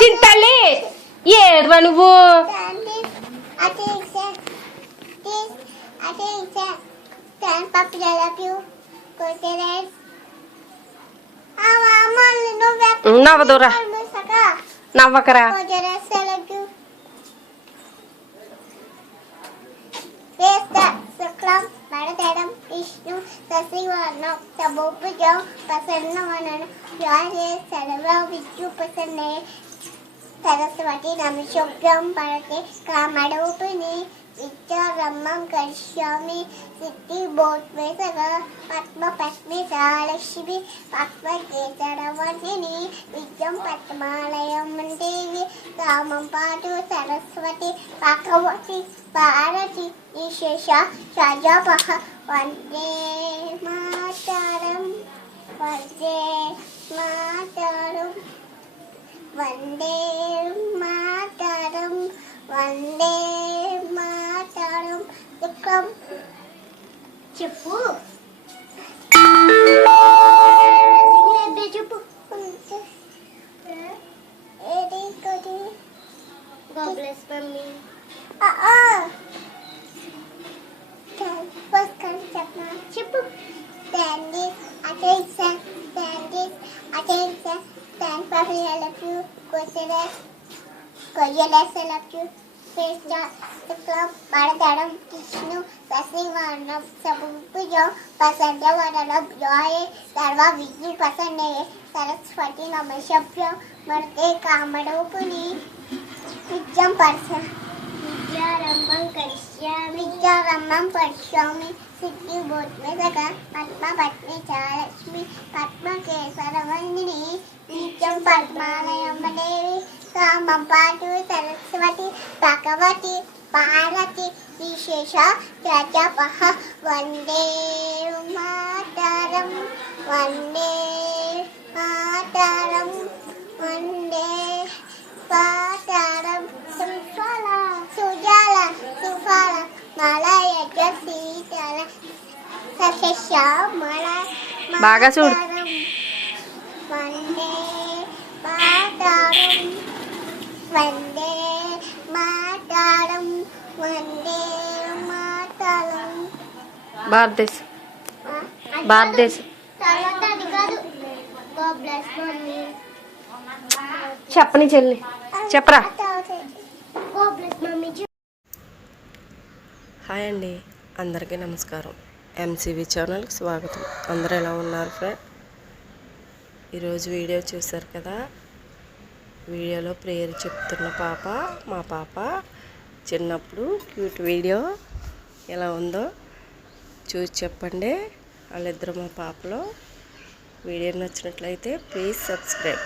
చింతల్లి ఏడ్రా నువ్వు నవ్వదురా నవ్వకరా విష్ణు శశివర్ణం సభోజం ప్రసన్నవనం సర్వ విష్ణు ప్రసన్నే సరస్వతి నమశుభ్రం పరతే కామరూపిణి విద్యారమ్మం కరిష్యామి సిద్ధి బోధ్మే సగ పద్మ పద్మే సాలక్ష్మి పద్మకేసరవర్ణిని విద్యం పద్మాలయం దేవి రామం పాటు సరస్వతి భగవతి భారతి విశేష సజపహ వందే మాతరం వందే మాతరం వందే మాతరం వందే మాతరం దుఃఖం చెప్పు చెప్పు God bless me. చెప్పు attention stand for all of you భారతడం Vishnu శశివర్ణం సభుజం ప్రసన్నవదనం జాయే సర్వ విష్ణు ప్రసన్నే సరస్వతి నమశభ్యం మర్తే కామరూపిణి విద్యం విద్యారంభం కరిష్యామి సిద్ధి బోధ్మే సగ పద్మ పద్మే చాలక్ష్మి పద్మకేసరవర్ణిని నిత్యం పద్మాలయం దేవి కామం పాటు సరస్వతి భగవతి భారతి విశేష జపః వందే మాతరం వందే మాతరం వందే మాతరం సుజాల సుఫల మలయజ శీతల సస్యశ్యామల బాగా చూడు వందే మాతరం వందే మాతరం వందే మాతరం భారతదేశం చెప్పని చెల్లి చెప్పరా హాయ్ అండి, అందరికీ నమస్కారం. ఎంసీవీ ఛానల్కి స్వాగతం. అందరూ ఎలా ఉన్నారు ఫ్రెండ్? ఈరోజు వీడియో చూశారు కదా. వీడియోలో ప్రేయర్ చెప్తున్న పాప మా పాప చిన్నప్పుడు క్యూట్ వీడియో ఎలా ఉందో చూసి చెప్పండి. వాళ్ళిద్దరు మా పాపలో. వీడియో నచ్చినట్లయితే ప్లీజ్ సబ్స్క్రైబ్.